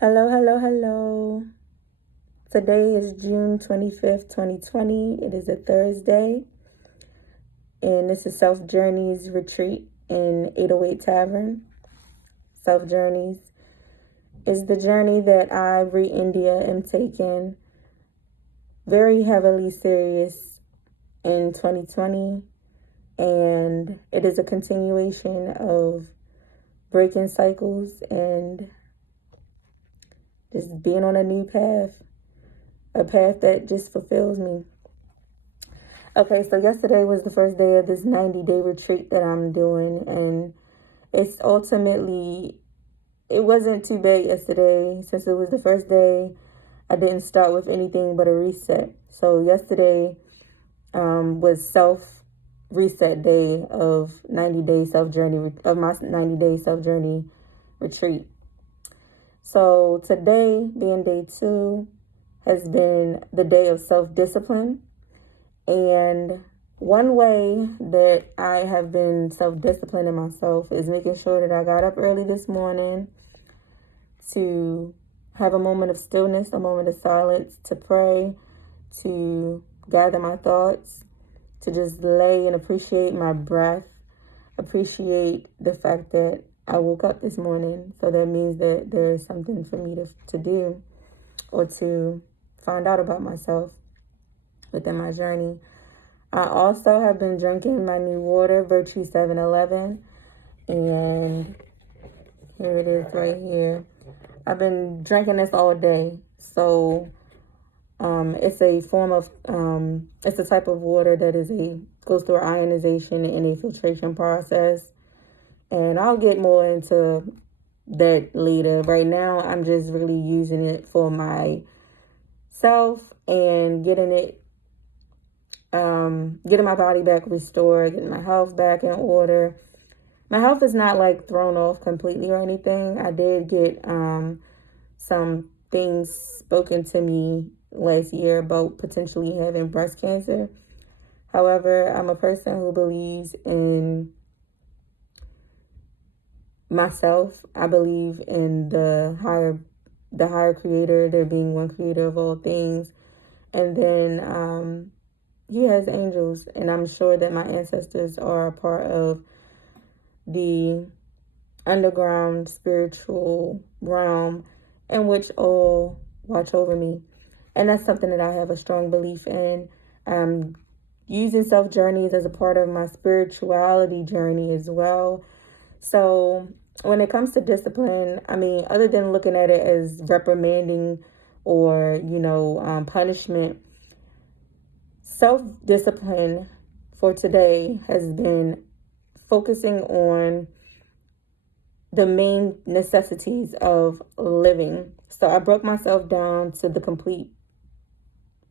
Hello, hello, hello. Today is June 25th, 2020. It is a Thursday, and this is Self Journeys Retreat in 808 Tavern. Self Journeys is the journey that I, Brie India, am taking very heavily serious in 2020, and it is a continuation of breaking cycles and just being on a new path, a path that just fulfills me. Okay, so yesterday was the first day of this 90-day retreat that I'm doing, and it's ultimately, it wasn't too bad yesterday. Since it was the first day, I didn't start with anything but a reset. So yesterday was self-reset day of 90-day self-journey, of my 90-day self-journey retreat. So today, being day 2, has been the day of self-discipline. And one way that I have been self-disciplining myself is making sure that I got up early this morning to have a moment of stillness, a moment of silence, to pray, to gather my thoughts, to just lay and appreciate my breath, appreciate the fact that I woke up this morning. So that means that there is something for me to do or to find out about myself within my journey. I also have been drinking my new water, Virtue 711, and here it is right here. I've been drinking this all day. So it's a form of, it's a type of water that goes through an ionization and a filtration process. And I'll get more into that later. Right now, I'm just really using it for myself and getting my body back restored, getting my health back in order. My health is not like thrown off completely or anything. I did get some things spoken to me last year about potentially having breast cancer. However, I'm a person who believes in myself. I believe in the higher creator, there being one creator of all things. And then he has angels, and I'm sure that my ancestors are a part of the underground spiritual realm in which all watch over me. And that's something that I have a strong belief in. Using self journeys as a part of my spirituality journey as well. So when it comes to discipline, I mean, other than looking at it as reprimanding or, punishment, self-discipline for today has been focusing on the main necessities of living. So I broke myself down to the complete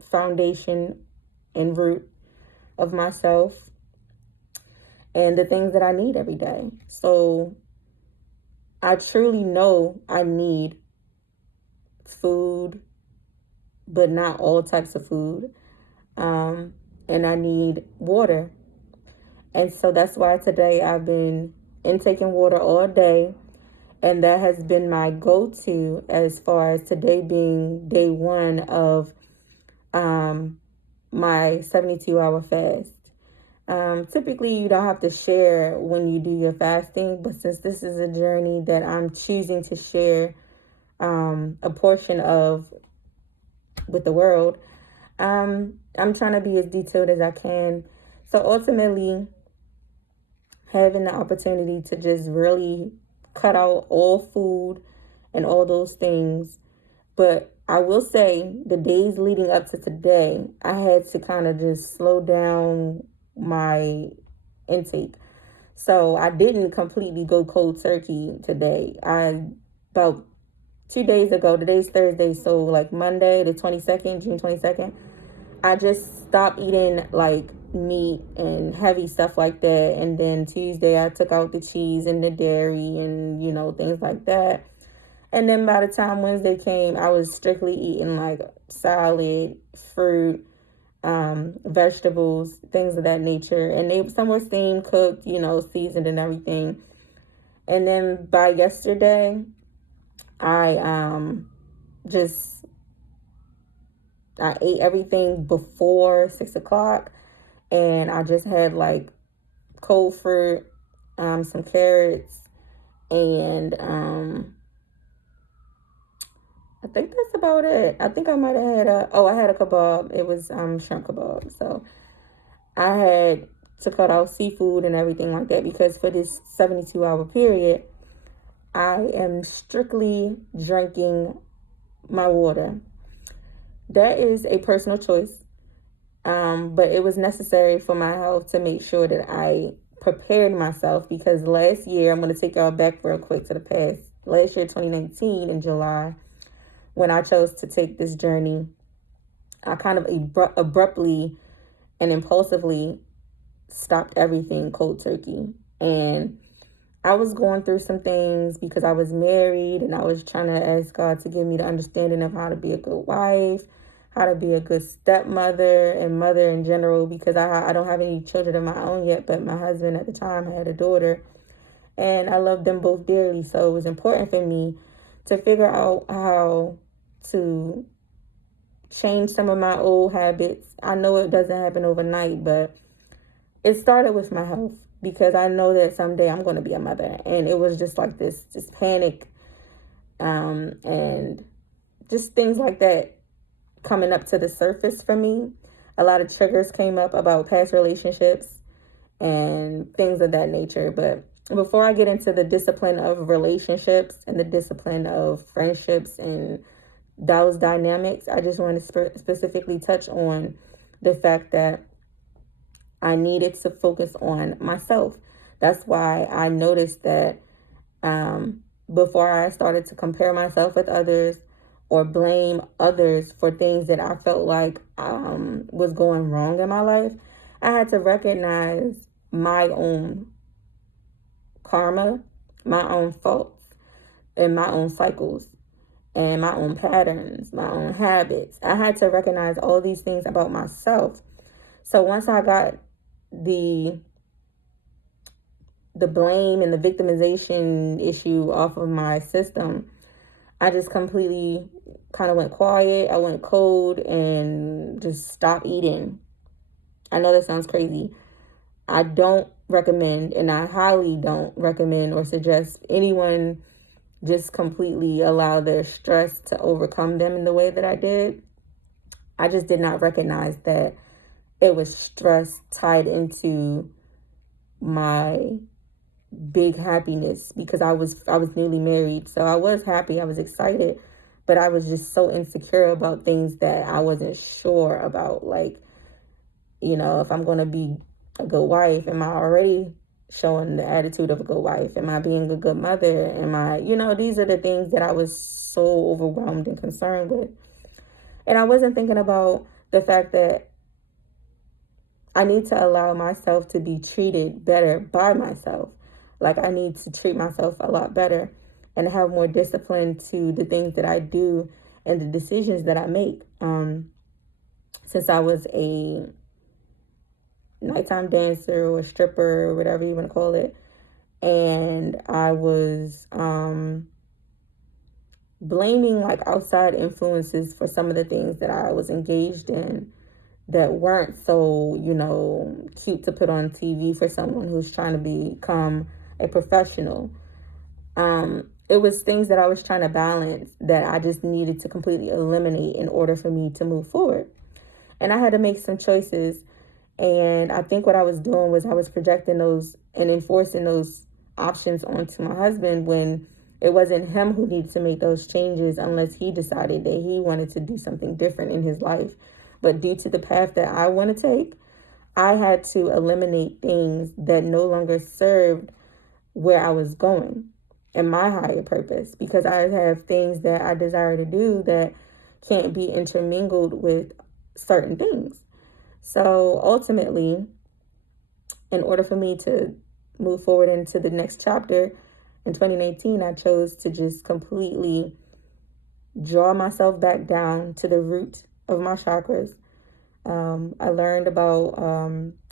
foundation and root of myself and the things that I need every day. So I truly know I need food, but not all types of food. And I need water. And so that's why today I've been intaking water all day. And that has been my go-to as far as today being day 1 of my 72-hour fast. Typically, you don't have to share when you do your fasting, but since this is a journey that I'm choosing to share a portion of with the world, I'm trying to be as detailed as I can. So ultimately, having the opportunity to just really cut out all food and all those things. But I will say the days leading up to today, I had to kind of just slow down my intake. So I didn't completely go cold turkey today. About 2 days ago, today's Thursday, so like Monday, the 22nd, June 22nd, I just stopped eating like meat and heavy stuff like that. And then Tuesday, I took out the cheese and the dairy and, things like that. And then by the time Wednesday came, I was strictly eating like salad, fruit, vegetables, things of that nature. And some were steam cooked, seasoned and everything. And then by yesterday, I just I ate everything before 6 o'clock, and I just had like cold fruit, some carrots, and I think that's about it. I think I might have had I had a kebab. It was shrimp kebab. So I had to cut out seafood and everything like that because for this 72-hour period, I am strictly drinking my water. That is a personal choice, but it was necessary for my health to make sure that I prepared myself because last year, I'm going to take y'all back real quick to the past. Last year, 2019, in July, when I chose to take this journey, I kind of abruptly and impulsively stopped everything cold turkey. And I was going through some things because I was married and I was trying to ask God to give me the understanding of how to be a good wife, how to be a good stepmother and mother in general, because I don't have any children of my own yet, but my husband at the time had a daughter and I loved them both dearly. So it was important for me to figure out how to change some of my old habits. I know it doesn't happen overnight, but it started with my health because I know that someday I'm going to be a mother. And it was just like this panic and just things like that coming up to the surface for me. A lot of triggers came up about past relationships and things of that nature. But before I get into the discipline of relationships and the discipline of friendships and those dynamics, I just want to specifically touch on the fact that I needed to focus on myself. That's why I noticed that before I started to compare myself with others or blame others for things that I felt like was going wrong in my life, I had to recognize my own karma, my own faults, and my own cycles, and my own patterns, my own habits. I had to recognize all these things about myself. So once I got the blame and the victimization issue off of my system, I just completely kind of went quiet. I went cold and just stopped eating. I know that sounds crazy. I don't recommend, and I highly don't recommend or suggest anyone just completely allow their stress to overcome them in the way that I did. I just did not recognize that it was stress tied into my big happiness because I was newly married. So I was happy, I was excited, but I was just so insecure about things that I wasn't sure about. Like, if I'm going to be a good wife, am I already showing the attitude of a good wife? Am I being a good mother? Am I, these are the things that I was so overwhelmed and concerned with. And I wasn't thinking about the fact that I need to allow myself to be treated better by myself. Like, I need to treat myself a lot better and have more discipline to the things that I do and the decisions that I make. Since I was a nighttime dancer or stripper or whatever you want to call it, and I was blaming like outside influences for some of the things that I was engaged in that weren't so, cute to put on TV for someone who's trying to become a professional. It was things that I was trying to balance that I just needed to completely eliminate in order for me to move forward. And I had to make some choices. And I think what I was doing was I was projecting those and enforcing those options onto my husband when it wasn't him who needed to make those changes unless he decided that he wanted to do something different in his life. But due to the path that I want to take, I had to eliminate things that no longer served where I was going and my higher purpose, because I have things that I desire to do that can't be intermingled with certain things. So ultimately, in order for me to move forward into the next chapter in 2019, I chose to just completely draw myself back down to the root of my chakras. I learned about,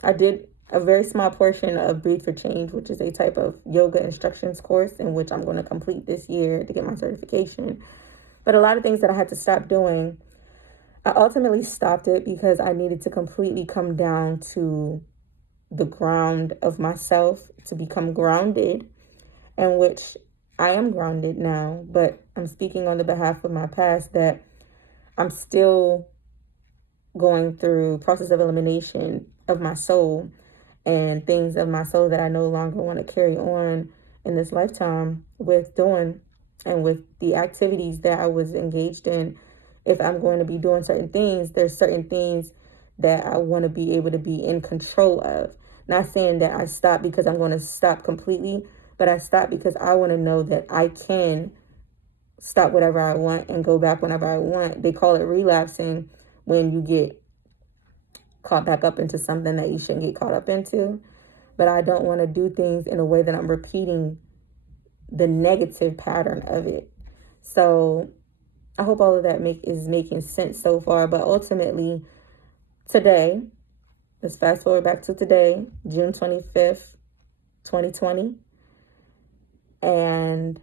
I did a very small portion of Breathe for Change, which is a type of yoga instructions course in which I'm going to complete this year to get my certification. But a lot of things that I had to stop doing, I ultimately stopped it because I needed to completely come down to the ground of myself, to become grounded, in which I am grounded now, but I'm speaking on the behalf of my past that I'm still going through process of elimination of my soul and things of my soul that I no longer want to carry on in this lifetime with doing, and with the activities that I was engaged in. If I'm going to be doing certain things, there's certain things that I want to be able to be in control of. Not saying that I stop because I'm going to stop completely, but I stop because I want to know that I can stop whatever I want and go back whenever I want. They call it relapsing when you get caught back up into something that you shouldn't get caught up into. But I don't want to do things in a way that I'm repeating the negative pattern of it. So I hope all of that is making sense so far. But ultimately, today, let's fast forward back to today, June 25th, 2020. And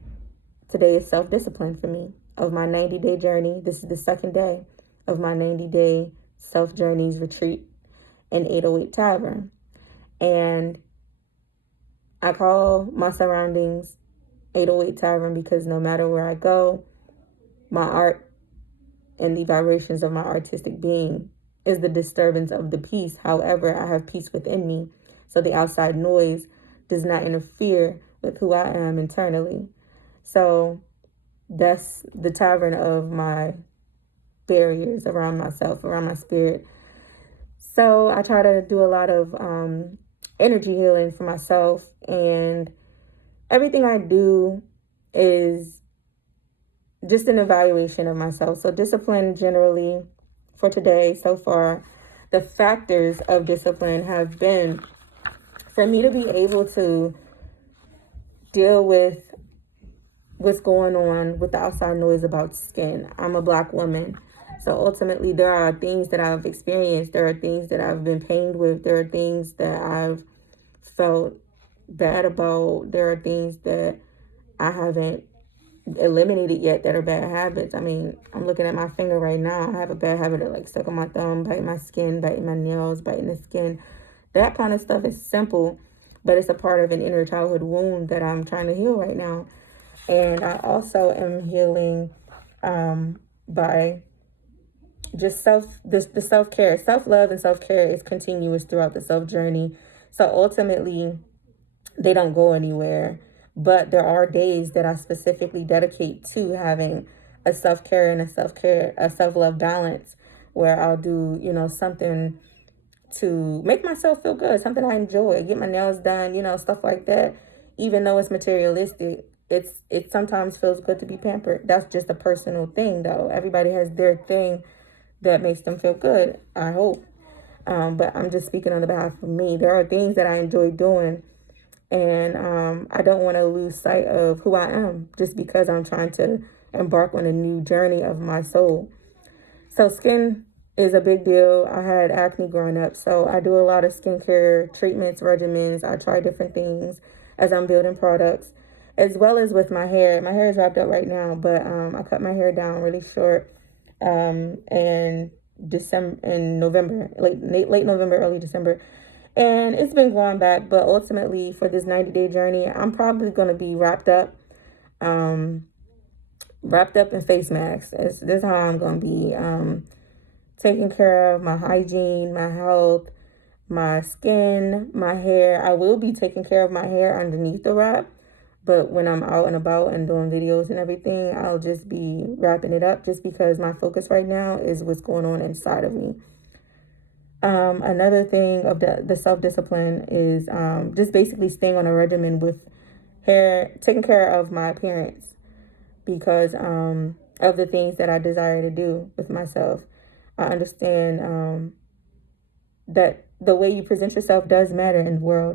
today is self-discipline for me of my 90-day journey. This is the second day of my 90-day self-journeys retreat in 808 Tavern. And I call my surroundings 808 Tavern because no matter where I go, my art and the vibrations of my artistic being is the disturbance of the peace. However, I have peace within me, so the outside noise does not interfere with who I am internally. So that's the tavern of my barriers around myself, around my spirit. So I try to do a lot of energy healing for myself, and everything I do is just an evaluation of myself. So discipline generally for today so far, the factors of discipline have been for me to be able to deal with what's going on with the outside noise about skin. I'm a Black woman. So ultimately, there are things that I've experienced. There are things that I've been pained with. There are things that I've felt bad about. There are things that I haven't eliminated yet that are bad habits. I mean, I'm looking at my finger right now. I have a bad habit of like sucking my thumb, biting my skin, biting my nails, biting the skin. That kind of stuff is simple, but it's a part of an inner childhood wound that I'm trying to heal right now. And I also am healing by just the self-care. Self-love and self-care is continuous throughout the self-journey. So ultimately, they don't go anywhere. But there are days that I specifically dedicate to having a self-care and a self-love balance, where I'll do, something to make myself feel good, something I enjoy, get my nails done, stuff like that. Even though it's materialistic, it sometimes feels good to be pampered. That's just a personal thing, though. Everybody has their thing that makes them feel good, I hope. But I'm just speaking on the behalf of me. There are things that I enjoy doing, and I don't want to lose sight of who I am just because I'm trying to embark on a new journey of my soul. So skin is a big deal. I had acne growing up, so I do a lot of skincare treatments, regimens. I try different things as I'm building products, as well as with my hair. My hair is wrapped up right now, but I cut my hair down really short in November, late November, early December. And it's been going back, but ultimately for this 90-day journey, I'm probably going to be wrapped up in face masks. This is how I'm going to be taking care of my hygiene, my health, my skin, my hair. I will be taking care of my hair underneath the wrap, but when I'm out and about and doing videos and everything, I'll just be wrapping it up just because my focus right now is what's going on inside of me. Another thing of the self-discipline is just basically staying on a regimen with hair, taking care of my appearance because of the things that I desire to do with myself. I understand that the way you present yourself does matter in the world.